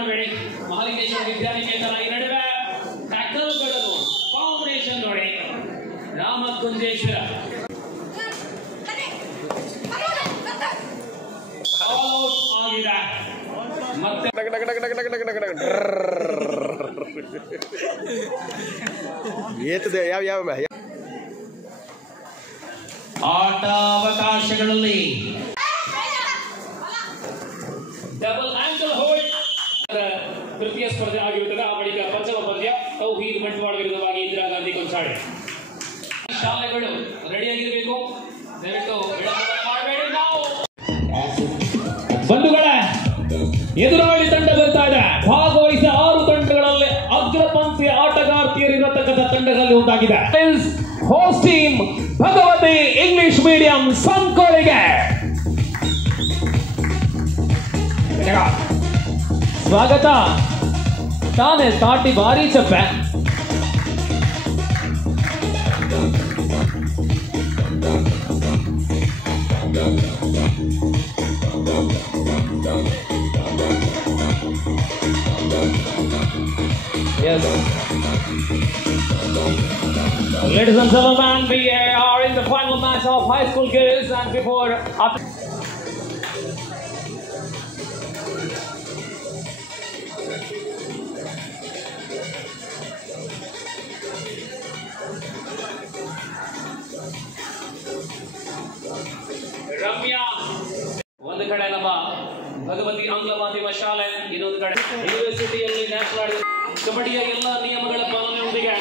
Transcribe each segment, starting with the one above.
ಮಾಡಬೇಡಿ. ಮಹಾಲಿಂಗೇಶ್ವರ ವಿದ್ಯಾನಿಕೇತನ ಈ ನಡುವೆ ಟ್ಯಾಕಲ್ಗಳನ್ನು ಕಾಂಬಿನೇಷನ್ ನೋಡಿ. ರಾಮಕುಂಜೇಶ್ವರ ಆಗಿದೆ. ಮತ್ತೆ ಆಟಾವಕಾಶಗಳಲ್ಲಿ ಡಬಲ್ ಆಂಕಲ್ ಹೋಲ್ಡ್ ತೃತೀಯ ಸ್ಪರ್ಧೆ ಆಗಿರುತ್ತದೆ. ಆ ಬಳಿಕ ಪಂಚಮ ಪಂದ್ಯ ತೌಹೀದ್ ಬಂಟ್ವಾಳ ವಿರುದ್ಧವಾಗಿ ಇಂದಿರಾ ಗಾಂಧಿ ಕೊಂಚಾಳೆ. ಶಾಲೆಗಳು ರೆಡಿಯಾಗಿರಬೇಕು. ದಯವಿಟ್ಟು ಮಾಡಬೇಡಿ. ನಾವು ಬಂಧುಗಳೇ, ಎದುರಾಳಿ ತಂಡ ಬರ್ತಾ ಇದೆ. ಭಾಗವಹಿಸಿ 6 ತಂಡಗಳಲ್ಲಿ ಅಗ್ರಪಂಕ್ತಿ ಆಟಗಾರ್ತಿಯರಿರತಕ್ಕಂಥ ತಂಡಗಳಲ್ಲಿ ಒಂದಾಗಿದೆ. Host team Bhagavathi English medium ಸಂಕೋಳಿಗೆ ಸ್ವಾಗತ. ತಾನೇ ತಾಟಿ ಭಾರಿ ಚಪ್ಪೆ. Yes. Ladies and gentlemen, we are in the final match of high school girls, and before Ramya ಒಂದು ಕಡೆ ನಮ್ಮ ಭಗವತಿ ಆಂಗ್ಲ ಮಾಧ್ಯಮ ಶಾಲೆ, ಇನ್ನೊಂದು ಕಡೆ ಯೂನಿವರ್ಸಿಟಿಯಲ್ಲಿ ನ್ಯಾಷನಲ್ ಕಬಡ್ಡಿಯ ಎಲ್ಲ ನಿಯಮಗಳ ಪಾಲನೆಯೊಂದಿಗೆ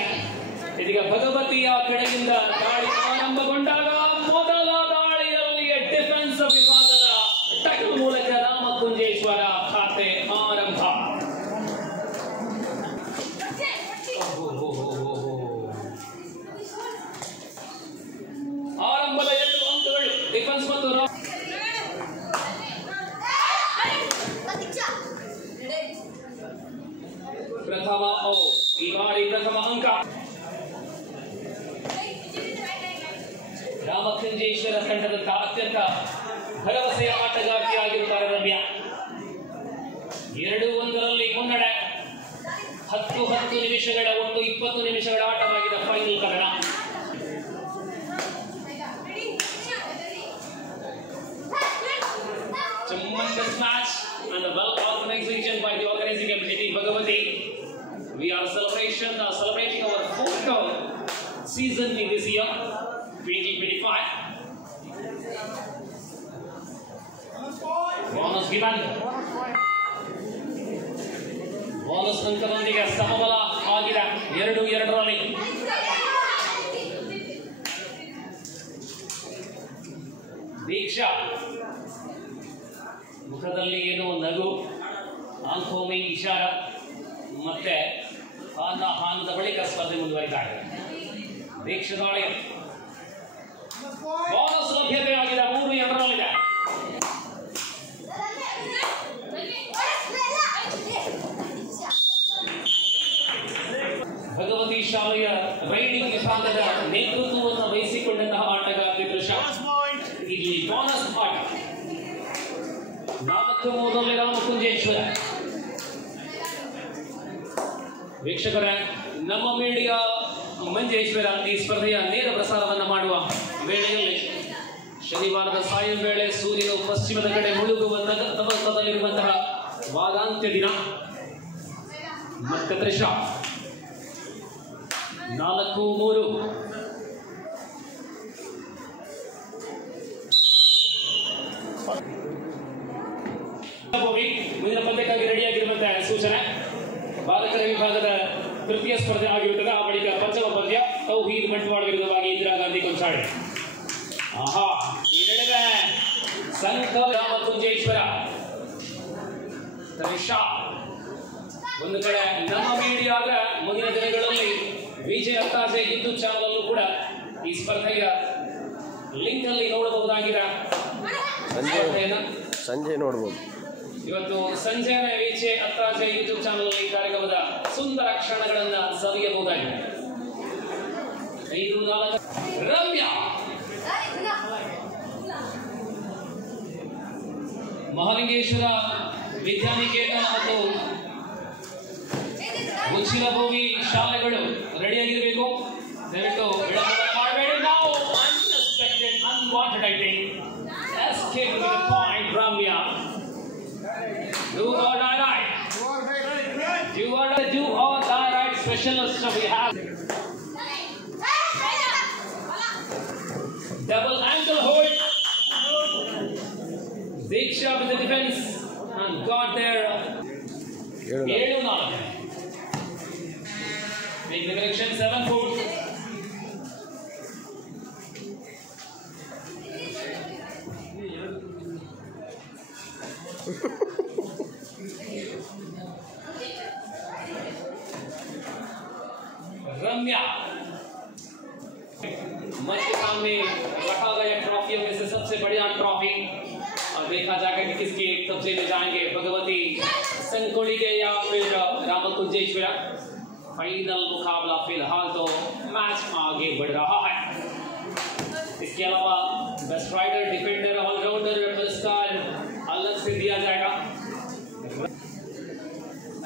ಇದೀಗ ಭಗವತಿಯ ಕಡೆಯಿಂದ ದಾಳಿ ಆರಂಭಗೊಂಡಾಗ ಮೊದಲ ದಾಳಿಯಲ್ಲಿ ಡಿಫೆನ್ಸ್ ವಿಭಾಗದ ಟಕ್ಲ್ ಮೂಲಕ ರಾಮಕುಂಜೇಶ್ವರ ಖಾತೆ ಆರಂಭ. ಆರಂಭದ 2 ಅಂಕಗಳು ಡಿಫೆನ್ಸ್ ಮತ್ತು ಪ್ರಥಮ ಈ ಬಾರಿ ಪ್ರಥಮ ಅಂಕ ರಾಮಕುಂಜೇಶ್ವರ ತಂಡದಂತಹ ಅತ್ಯಂತ ಭರವಸೆಯ ಆಟಗಾರ್ತಿಯಾಗಿರುತ್ತಾರೆ ರಮ್ಯಾ. 2-1 ಮುನ್ನಡೆ. 10 ನಿಮಿಷಗಳ ಒಟ್ಟು 20 ನಿಮಿಷಗಳ ಆಟವಾಗಿದೆ ಫೈನಲ್ ಕದನ. Tremendous match and a well organization by the organizing committee Bhagavati. We are celebrating our 4th season in this year 2025. Bonus given. Bonus ಅಂಕದೊಂದಿಗೆ ಸಮಬಲ ಆಗಿದೆ 2-2ರಲ್ಲಿ. ದೀಕ್ಷಾ ಮುಖದಲ್ಲಿ ಏನೋ ನಗು, ಆಂಖೋಮಿ ಇಶಾರ, ಮತ್ತೆ ಹಾನದ ಬಳಿಕ ಸ್ಪರ್ಧೆ ಮುಂದುವರಿತಾರೆ. ದೀಕ್ಷದಾಳಿ ಬೋನಸ್ ಲಭ್ಯತೆ ಆಗಿದೆ 3-2ರಲ್ಲಿದೆ. ಭಗವತಿ ಶಾಲೆಯ ರೈಡಿಂಗ್ ವಿಭಾಗದ ನೇತೃತ್ವವನ್ನು ವಹಿಸಿಕೊಂಡಂತಹ ಆಟಗಾರ್ತಿ ದೃಶ್ಯ. ಇಲ್ಲಿ ಬೋನಸ್ ಆಟ 4-3 ರಾಮಕುಂಜೇಶ್ವರ. ವೀಕ್ಷಕರೇ, ನಮ್ಮ ಮೀಡಿಯಾ ಮಂಜೇಶ್ವರ ಈ ಸ್ಪರ್ಧೆಯ ನೇರ ಪ್ರಸಾರವನ್ನು ಮಾಡುವ ವೇಳೆಯಲ್ಲಿ ಶನಿವಾರದ ಸಾಯಂ ವೇಳೆ ಸೂರ್ಯನು ಪಶ್ಚಿಮದ ಕಡೆ ಮುಳುಗುವ ತವಕದಲ್ಲಿರುವಂತಹ ವಾರಾಂತ್ಯ ದಿನ. ಮತ್ತೆ ದೃಶ್ಯ 4-3. ಮುಂದಿನ ಪಂದ್ಯಕ್ಕಾಗಿ ರೆಡಿಯಾಗಿರುವಂತಹ ಸೂಚನೆ. ಬಾಲಕರ ವಿಭಾಗದ ತೃತೀಯ ಸ್ಪರ್ಧೆ ಆಗಿರುತ್ತದೆ. ಆ ಬಳಿಕ ಪಂಚಮ ಪಂದ್ಯ ತೌಹೀದ್ ಬಂಟ್ವಾಳ ವಿರುದ್ಧವಾಗಿ ಇಂದಿರಾ ಗಾಂಧಿ ಕೊಂಚಾಳೆ. ಈ ನಡುವೆ ಸಂಕಲ್ ರಾಮಕುಂಜೇಶ್ವರ ಒಂದು ಕಡೆ ನಮ್ಮ ಮೀಡಿಯಾದ ಮುಂದಿನ ದಿನಗಳಲ್ಲಿ ವಿಜಯ ಅತ್ತಾಸೆ ಯೂಟ್ಯೂಬ್ ಚಾನಲ್ ಅಲ್ಲೂ ಕೂಡ ಈ ಸ್ಪರ್ಧೆಯ ಲಿಂಕ್ ಅಲ್ಲಿ ನೋಡಬಹುದಾಗಿದೆ. ಸಂಜೆ ನೋಡಬಹುದು. ಇವತ್ತು ಸಂಜೆನ ವಿಜಯ ಅತ್ತಾಸೆ ಯೂಟ್ಯೂಬ್ ಚಾನಲ್ ಈ ಕಾರ್ಯಕ್ರಮದ ಸುಂದರ ಕ್ಷಣಗಳನ್ನ ಸವಿಯಬಹುದಾಗಿದೆ. 5-4 ರಮ್ಯಾ ಮಹಾಲಿಂಗೇಶ್ವರ ವಿದ್ಯಾನಿಕೇತನ ಮತ್ತು ಉಚಿಲಭೂಮಿ ಶಾಲೆಗಳು ರೆಡಿಯಾಗಿರಬೇಕು. ದಯವಿಟ್ಟು ವಿಳಂಬ ಮಾಡಬೇಡಿ. ನಾವು unsuspected, unwanted, I think. Escape with the point, Ramya. Do or die right. Do or die right specialist we have. Double ankle hold. Diksha with the defense and got there. 7-4. Make the correction 7-4. रम्या मंच के सामने रखा गया ट्रॉफियों में से सबसे बढ़िया trophy और देखा जाएगा कि किसके कब्जे में जाएंगे, भगवती संकोलिगे या फिर रामकुंजेश्वरा। फाइनल मुकाबला फिलहाल तो मैच आगे बढ़ रहा है। इसके अलावा बेस्ट राइडर, डिफेंडर, ऑलराउंडर पुरस्कार अलग से दिया जाएगा।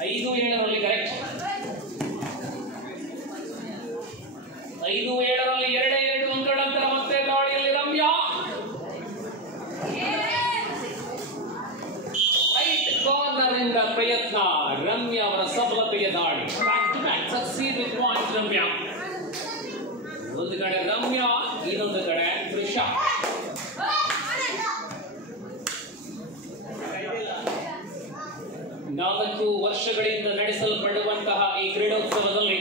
5-7 करेक्ट। 5-7 2 ಅಂಕಗಳ ನಂತರ ಮತ್ತೆ ದಾಳಿಯಲ್ಲಿ ರಮ್ಯಾ. ರೈಟ್ ಕಾರ್ನರ್ ಇಂದ ಪ್ರಯತ್ನ, ರಮ್ಯಾ ಅವರ ಸಫಲತೆಯ ದಾಳಿ. Back to back succeed with point Ramya. ಒಂದು ಕಡೆ ರಮ್ಯಾ, ಇನ್ನೊಂದು ಕಡೆ ತ್ರಿಷಾ. ನಾಲ್ಕು ವರ್ಷಗಳಿಂದ ನಡೆಸಲ್ಪಡುವಂತಹ ಈ ಕ್ರೀಡೋತ್ಸವದಲ್ಲಿ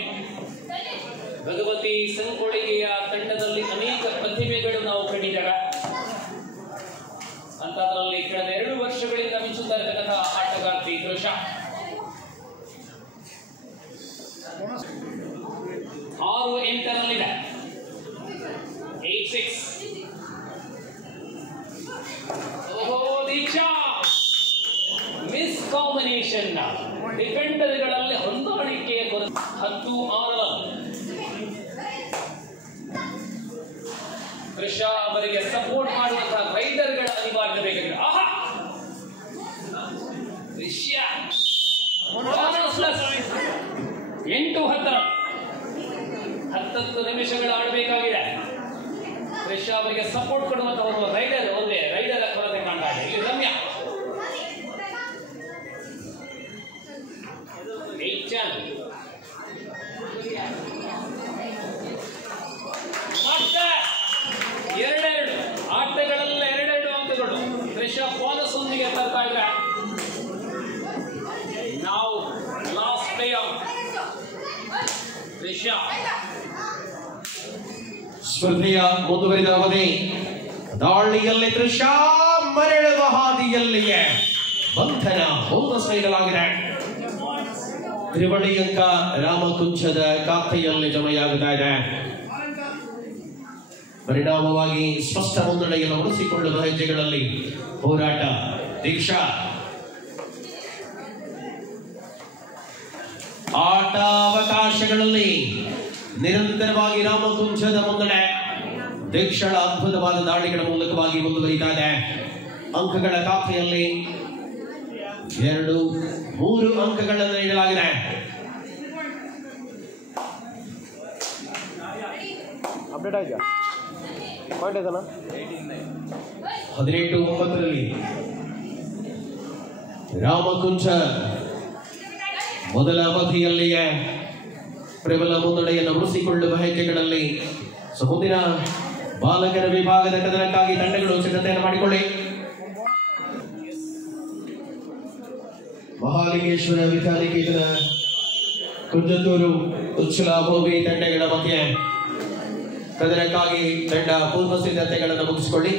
ಭಗವತಿ ಸಂಕೋಳಿಗೆಯ ತಂಡದಲ್ಲಿ ಅನೇಕ ಪ್ರತಿಭೆಗಳು ನಾವು ಕಂಡಿದ್ದೇವೆ. ಅಂತದ್ರಲ್ಲಿ ಕಳೆದ 2 ವರ್ಷಗಳಿಂದ ಮಿಂಚುತ್ತಾ ಇರತಕ್ಕಂತಹ ಆಟಗಾರ್ತಿ ತ್ರಿಷಾ. 6-8 8-6. ಓಹೋ, ದೀಕ್ಷಾ ಮಿಸ್ ಕಾಂಬಿನೇಷನ್. ಡಿಫೆಂಡರ್ಗಳಲ್ಲಿ ಹೊಂದಾಣಿಕೆಯ ಕೊರತೆ. 10-6. ತ್ರಿಷಾ ಅವರಿಗೆ ಸಪೋರ್ಟ್ ಮಾಡುವಂತಹ ರೈಡರ್ಗಳ ಅನಿವಾರ್ಯತೆ ಬೇಕಾಗಿದೆ. ಆಹಾ, ತ್ರಿಷಾ 8-10 ನಿಮಿಷಗಳು ಆಡಬೇಕಾಗಿದೆ. ತ್ರಿಷಾ ಅವರಿಗೆ ಸಪೋರ್ಟ್ ಕೊಡುವಂತಹ ಒಂದು ರೈಡರ್, ಒಂದೇ ರೈಡರ್ ಕೊರತೆ ಕಾಣ್ತಾ ಇದೆ. ಇಲ್ಲಿ ರಮ್ಯಾ 8-10. ಮತ್ತೆ 2-2 ಆಟಗಳಲ್ಲಿ 2-2 ಅಂಕಗಳು. ತ್ರಿಷಾ ಬೋನಸ್ ಒಂದಿಗೆ ತರ್ತಾ ಇದ್ದಾರೆ. ನಾವು ಲಾಸ್ಟ್ ಪ್ಲೇಯರ್ ತ್ರಿಷಾ. ಸ್ಪರ್ಧೆಯ ಮುಂದುವರಿದ ಅವಧಿ. ದಾಳಿಯಲ್ಲಿ ತ್ರಿಷಾ, ಮರಳುವ ಹಾದಿಯಲ್ಲಿಯೇ ಬಂಧನ. ಬೋನಸ್ ನೀಡಲಾಗಿದೆ. ತ್ರಿವಳಿ ಅಂಕ ರಾಮಕುಂಚದ ಖಾತೆಯಲ್ಲಿ ಜಮೆಯಾಗುತ್ತಾ ಇದೆ. ಪರಿಣಾಮವಾಗಿ ಸ್ಪಷ್ಟ ಮುನ್ನಡೆಯನ್ನು ಉಳಿಸಿಕೊಳ್ಳುವ ಹೆಜ್ಜೆಗಳಲ್ಲಿ ಹೋರಾಟ. ದೀಕ್ಷಾ ಆಟ ಅವಕಾಶಗಳಲ್ಲಿ ನಿರಂತರವಾಗಿ ರಾಮಕುಂಚದ ಮುನ್ನಡೆ. ದೀಕ್ಷಳ ಅದ್ಭುತವಾದ ದಾಳಿಗಳ ಮೂಲಕವಾಗಿ ಮುಂದುವರಿತಾ ಇದೆ. ಅಂಕಗಳ ಖಾತೆಯಲ್ಲಿ 2-3 ಅಂಕಗಳನ್ನು ನೀಡಲಾಗಿದೆ. ಅಪ್ಡೇಟ್ ಆಯ್ತಾ? 18-9 ರಾಮಕುಂಚ ಮೊದಲ ಅವಧಿಯಲ್ಲಿಯೇ ಪ್ರಬಲ ಮುನ್ನಡೆಯನ್ನು ಉಳಿಸಿಕೊಳ್ಳುವ ಹೆಜ್ಜೆಗಳಲ್ಲಿ. ಮುಂದಿನ ಬಾಲಕರ ವಿಭಾಗದ ಕದನಕ್ಕಾಗಿ ತಂಡಗಳು ಸಿದ್ಧತೆಯನ್ನು ಮಾಡಿಕೊಳ್ಳಿ. ಮಹಾಲಿಂಗೇಶ್ವರ ವಿದ್ಯಾನಿಕೇತನ, ಕುಂಜತ್ತೂರು, ಉಚ್ಚಿಲಭೂಮಿ ತಂಡಗಳ ಮಧ್ಯೆ ಕದನಕ್ಕಾಗಿ ತಂಡ ಪೂರ್ವ ಸಿದ್ಧತೆಗಳನ್ನು ಮುಗಿಸಿಕೊಳ್ಳಿ.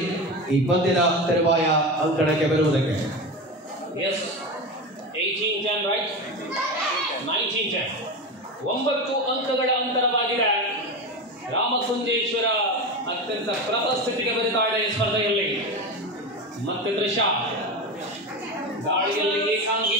ಈ ಪಂದ್ಯದ ತರುವಾಯ ಅಂಕಣಕ್ಕೆ ಬರುವುದಕ್ಕೆ. 18-10 ರೈಟ್. 19-10. 9 ಅಂಕಗಳ ಅಂತರವಾಗಿದೆ. ರಾಮಕುಂಜೇಶ್ವರ ಅತ್ಯಂತ ಪ್ರಬಲ ಸ್ಥಿತಿಗೆ ಬರುತ್ತಾ ಇದೆ ಈ ಸ್ಪರ್ಧೆಯಲ್ಲಿ. ಮತ್ತೆ ತ್ರಿಷಾ ದಾಳಿಯಲ್ಲಿ ಏಕಾಂಗಿ.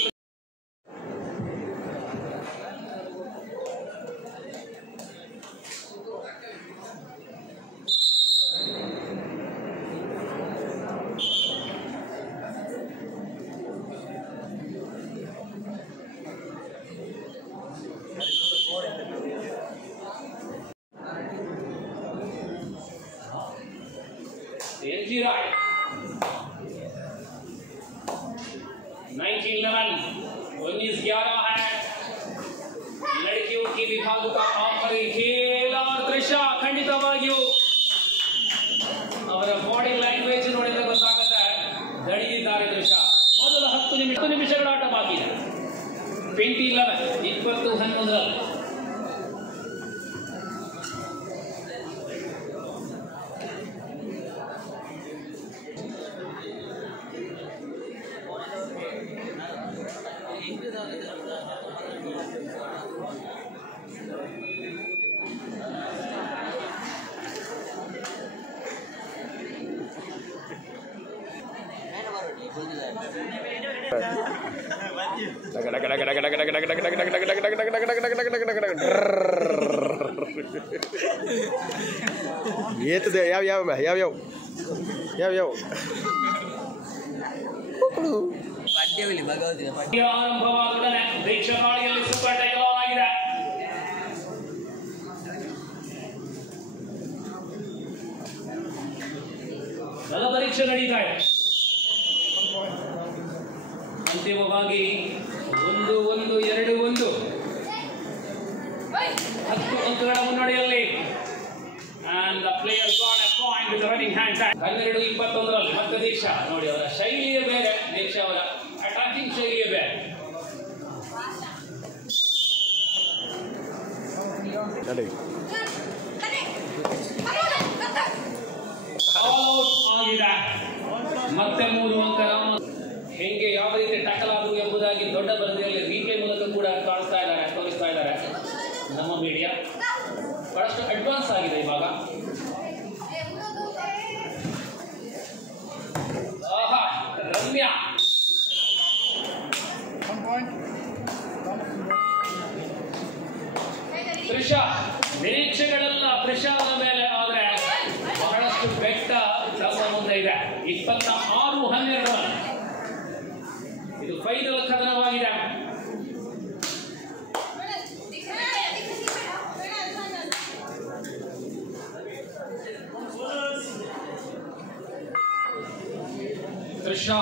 19 11 है लड़कियों की विभाग का आखिरी खेल और त्रिशा ಖಂಡಿತವಾಗಿಯೂ ಅವರ ಬಾಡಿ ಲ್ಯಾಂಗ್ವೇಜ್ ನೋಡಿದಾಗ ಗೊತ್ತಾಗುತ್ತೆ ದಣಿದಿದ್ದಾರೆ ತ್ರಿಶಾ ಮೊದಲ 10 ನಿಮಿಷಗಳ ಆಟ ಬಾಕಿ ಇದೆ 20-11 ಆರಂಭವಾದೊಡನೆ ದೀಕ್ಷಾಳಿಯಲ್ಲಿ ಸೂಪರ್ ಟೈಗರ್ ಆನ್ ಆಗಿದೆ ಬಲ ಪರೀಕ್ಷೆ ನಡೀತಾ ಇದೆ ಅಂತಿಮವಾಗಿ 1-1 2-1 10 ಅಂಕಗಳ ಮುನ್ನಡೆಯಲ್ಲಿ and the player got a point with the running hand tag 12-21 ರಲ್ಲಿ ಮತ್ತೆ ದೀಕ್ಷಾ ನೋಡಿ ಅವರ ಶೈಲಿಯೇ ಬೇರೆ ದೀಕ್ಷಾ ಅವರ ಅಟ್ಯಾಕಿಂಗ್ ಶೈಲಿಯೇ ಬೇರೆ ಆಗಿದೆ ಮತ್ತೆ 3 ಅಂಕ ಹೆಂಗೆ ಯಾವ ರೀತಿ ಟ್ಯಾಕಲ್ ಆದ್ರು ಎಂಬುದಾಗಿ ದೊಡ್ಡ ಬರದಿಯಲ್ಲಿ ರೀಪ್ಲೇ ಮೂಲಕ ಕೂಡ ತೋರಿಸ್ತಾ ಇದ್ದಾರೆ ನಮ್ಮ ಮೀಡಿಯಾ ಬಹಳಷ್ಟು ಅಡ್ವಾನ್ಸ್ ಆಗಿದೆ ಇವಾಗ ಆಹಾ ರಮ್ಯಾ ತ್ರಿಷಾ ನಿರೀಕ್ಷೆಗಳೆಲ್ಲ ತ್ರಿಷಾದ ಮೇಲೆ ಆದ್ರೆ ಬಹಳಷ್ಟು ಬೆಟ್ಟ ನಮ್ಮ ಮುಂದೆ ಇದೆ 26-12 ಇದು ಫೈನಲ್ ಕದನವಾಗಿದೆ ತ್ರಿಷಾ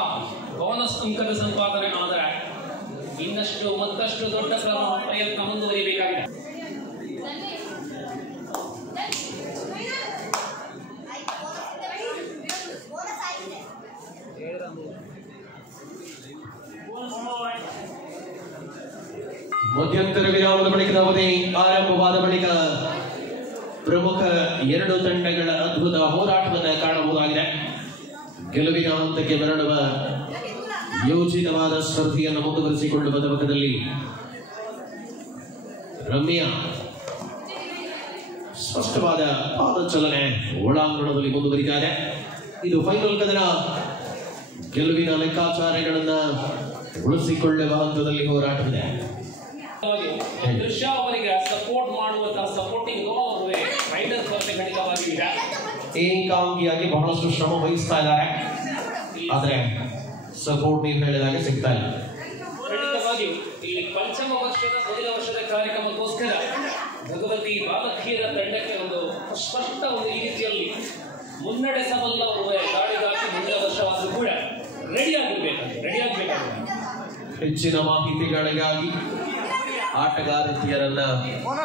ಬೋನಸ್ ಅಂಕದ ಸಂಪಾದನೆ ಆದರೆ ಇನ್ನಷ್ಟು ಮತ್ತಷ್ಟು ದೊಡ್ಡ ಪ್ರಯತ್ನ ಮುಂದುವರಿಬೇಕಾಗಿದೆ ಮಧ್ಯಂತರ ವಿರಾಮದ ಬಳಿಕದ ಅವಧಿ ಆರಂಭವಾದ ಬಳಿಕ ಪ್ರಮುಖ 2 ತಂಡಗಳ ಅದ್ಭುತ ಹೋರಾಟವನ್ನು ಕಾಣಬಹುದಾಗಿದೆ ಗೆಲುವಿನ ಹಂತಕ್ಕೆ ಬರಳುವ ಯೋಜಿತವಾದ ಸ್ಪರ್ಧೆಯನ್ನು ಮುಂದುವರಿಸಿಕೊಳ್ಳುವ ತಬಕದಲ್ಲಿ ರಮ್ಯಾ ಸ್ಪಷ್ಟವಾದ ಪಾದಚಲನೆ ಒಳಾಂಗಣದಲ್ಲಿ ಮುಂದುವರಿತಾರೆ ಇದು ಫೈನಲ್ ಕದನ ಗೆಲುವಿನ ಲೆಕ್ಕಾಚಾರಗಳನ್ನು ಉಳಿಸಿಕೊಳ್ಳುವ ಹಂತದಲ್ಲಿ ಹೋರಾಟವಿದೆ ತ್ರಿಷಾ ಅವರಿಗೆ ಸಪೋರ್ಟ್ ಮಾಡುವಂತಹ ಸಪೋರ್ಟಿಂಗ್ ಫೈನಲ್ ಸ್ಪರ್ಧೆ ಖಂಡಿತವಾಗಿಲ್ಲ ಏಕಾಂಗಿಯಾಗಿ ಬಹಳಷ್ಟು ಶ್ರಮ ವಹಿಸ್ತಾ ಇದ್ದಾರೆ ಆದ್ರೆ ಸಪೋರ್ಟ್ ನೀವು ಹೇಳಿದಾಗ ಸಿಗ್ತಾ ಇಲ್ಲ ಖಂಡಿತವಾಗಿಯೂ ಇಲ್ಲಿ ಪಂಚಮ ವರ್ಷದ ಮೊದಲ ವರ್ಷದ ಕಾರ್ಯಕ್ರಮಕ್ಕೋಸ್ಕರ ಭಗವತಿ ಬಾಲಕಿಯರ ತಂಡಕ್ಕೆ ಒಂದು ಸ್ಪಷ್ಟ ಈ ರೀತಿಯಲ್ಲಿ ಮುನ್ನಡೆಸಬಲ್ಲ ದಾಳಿಗಾಗಿ ಮುಂದಿನ ವರ್ಷವಾದರೂ ಕೂಡ ರೆಡಿಯಾಗಬೇಕಾಗಿದೆ ಹೆಚ್ಚಿನ ಮಾಹಿತಿಗಳಿಗಾಗಿ ಆಟಗಾರತಿಯರನ್ನ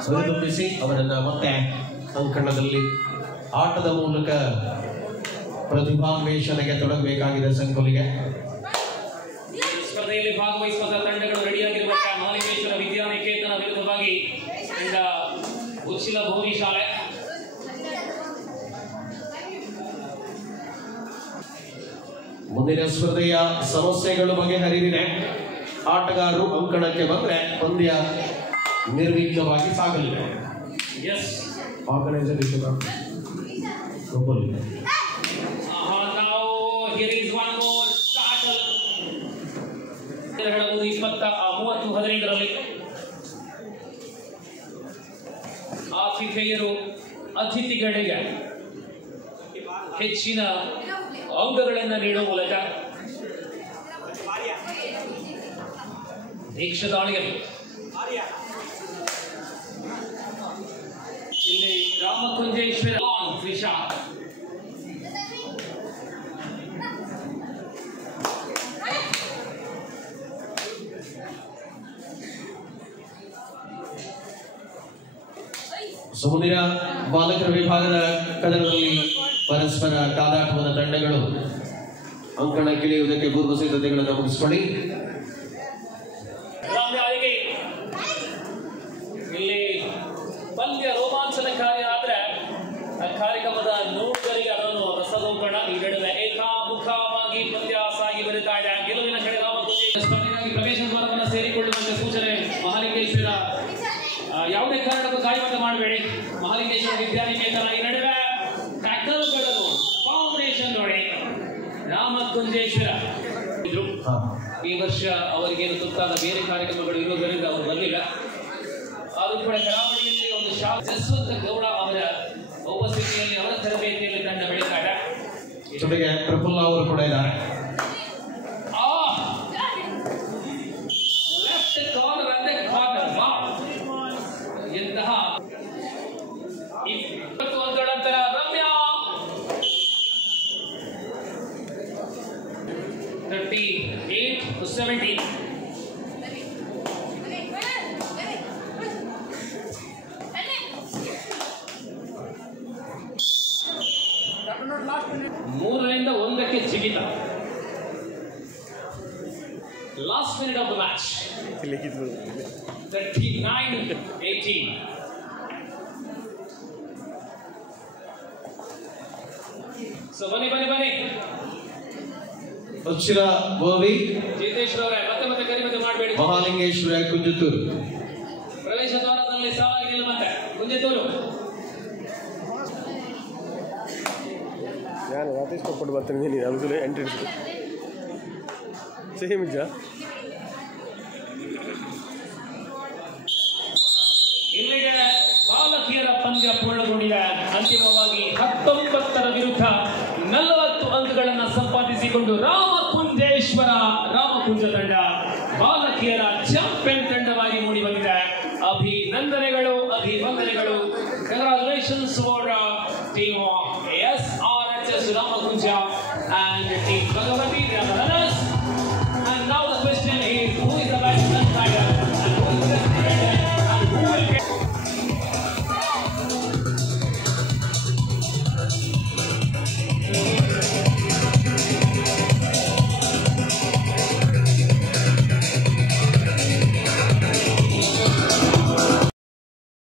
ಹುರಿದುಂಬಿಸಿ ಅವರನ್ನ ಮತ್ತೆ ಅಂಕಣದಲ್ಲಿ ಆಟದ ಮೂಲಕ ಪ್ರತಿಭಾನ್ವೇಷಣೆಗೆ ತೊಡಗಬೇಕಾಗಿದೆ ಸಂಕುಲಿಗೆ ಸ್ಪರ್ಧೆಯಲ್ಲಿ ಭಾಗವಹಿಸುವ ತಂಡಗಳು ರೆಡಿಯಾಗಿರುವಾಗ ಮಾಲಿಂಗೇಶ್ವರ ವಿದ್ಯಾನಿಕೇತನ ವಿರುದ್ಧವಾಗಿ ತಂಡ ಉಚ್ಚಿಲ ಭೂಮಿ ಶಾಲೆ ಮುಂದಿನ ಸ್ಪರ್ಧೆಯ ಸಮಸ್ಯೆಗಳು ಬಗೆಹರಿದಿದೆ ಆಟಗಾರರು ಅಂಕಣಕ್ಕೆ ಬಂದರೆ ಪಂದ್ಯ ನಿರ್ವಿಘ್ನವಾಗಿ ಸಾಗಲಿದೆ ಆರ್ಗನೈಸರ್ ಆತಿಥೇಯರು ಅತಿಥಿಗಳಿಗೆ ಹೆಚ್ಚಿನ ಅಂಕಗಳನ್ನು ನೀಡುವ ಮೂಲಕ ದೀಕ್ಷಾದಾಳಿಯಲ್ಲಿ ಇಲ್ಲಿ ರಾಮಕುಂಜೇಶ್ವರ ತ್ರಿಷಾ ಮುಂದಿನ ಬಾಲಕರ ವಿಭಾಗದ ಕದನದಲ್ಲಿ ಪರಸ್ಪರ ಕಾದಾಟದ ತಂಡಗಳು ಅಂಕಣ ಕಿಳಿಯುವುದಕ್ಕೆ ಪೂರ್ವ ಸಿದ್ಧತೆಗಳನ್ನು ಮುಗಿಸಿಕೊಳ್ಳಿ. ಇಲ್ಲಿ ಪಂದ್ಯ ರೋಮಾಂಚನಕಾರಿ ಆದ್ರೆ ಕಾರ್ಯಕ್ರಮದ ನೋಡುಗರಿಗೆ ಅದನ್ನು ರಸದೋಕಣ. ಈ ನಡುವೆ ಏಕಾಮುಖವಾಗಿ ಪಂದ್ಯ ಸಾಗಿ ಬರುತ್ತಾ ಇದೆ. ಗೆಲುವಿನ ಕಡೆ ಸ್ಪರ್ಧೆಗಾಗಿ ಪ್ರವೇಶ ದ್ವಾರವನ್ನು ಸೇರಿಕೊಳ್ಳುವಂತೆ ಸೂಚನೆ. ಮಹಾಲಿಂಗೇಶ್ವರ ಯಾವುದೇ ಕಾರಣಕ್ಕೂ ಗಾಯವನ್ನು ಮಾಡಬೇಡಿ. ಮಹಾಲಿಂಗೇಶ್ವರ ವಿದ್ಯಾನಿಕೇತನ ಈ ನಡುವೆ ಟ್ಯಾಕಲ್ಗಳನ್ನು ಕಾಂಬಿನೇಷನ್ ನೋಡಿ. ರಾಮಕುಂಜೇಶ್ವರ ಈ ವರ್ಷ ಅವರಿಗೇನು ತುತ್ತಾದ ಬೇರೆ ಕಾರ್ಯಕ್ರಮಗಳು ಇರುವುದರಿಂದ ಅವರು ಬರಲಿಲ್ಲ. ಆದರೂ ಕೂಡ ಕರಾವಳಿಯಲ್ಲಿ ಒಂದು ಜಸ್ವಂತ ಗೌಡ ಅವರ ಉಪಸ್ಥಿತಿಯಲ್ಲಿ ಅವರ ತರಬೇತಿಯಲ್ಲಿ ತಂಡ ಬೆಳೀತಾ ಇದೆ. ಜೊತೆಗೆ ಪ್ರಫುಲ್ಲ ಅವರು ಕೂಡ ಇದ್ದಾರೆ. ಲೆಫ್ಟ್ ಕಾರ್ನರ್ ಅಂದೆ ಕಾರ್ನರ್ ಎಂತಹ 20 ಅಂಕಗಳ ನಂತರ ರಮ್ಯಾ 38-17. ಮೂರರಿಂದ ಒಂದಕ್ಕೆ ಜಿಗಿತ. Last minute of the match 39-18. So ಬನ್ನಿ ಅಕ್ಷರ ಗೋವಿ ಜೀತೇಶ್ವರ ಅವರೇ ಮತ್ತೆ ಕರಿಮತೆ ಮಾಡಬೇಡಿ. ಮಹಾಲಿಂಗೇಶ್ವರ ಕುಂಜತ್ತೂರು ಪ್ರವೇಶ ದ್ವಾರದಲ್ಲಿ ಸಾಲಾಗಿ ನಿಲ್ಲುವಂತೆ. ಕುಂಜತ್ತೂರು ನಾನು ರಾತೇಶ್ ಕೊಟ್ಟು ಬರ್ತೀನಿ. ನೀನು ಅದು ಎಂಟ್ರೆನ್ಸ್ ಸೇಮ್ ಇದ್ದ. ಇಲ್ಲಿಗೆ ಬಾಲಕಿಯರ ಪಂದ್ಯ ಪೂರ್ಣಗೊಂಡಿದೆ. ಅಂತಿಮವಾಗಿ 19 ವಿರುದ್ಧ 40 ಅಂಕಗಳನ್ನು ಸಂಪಾದಿಸಿಕೊಂಡು ರಾಮಕುಂಜ ತಂಡ ಬಾಲಕಿಯರ ಚಾಂಪಿಯನ್ ತಂಡವಾಗಿ ಮೂಡಿ ಬಂದಿದೆ. ಅಭಿನಂದನೆಗಳು. Congratulations for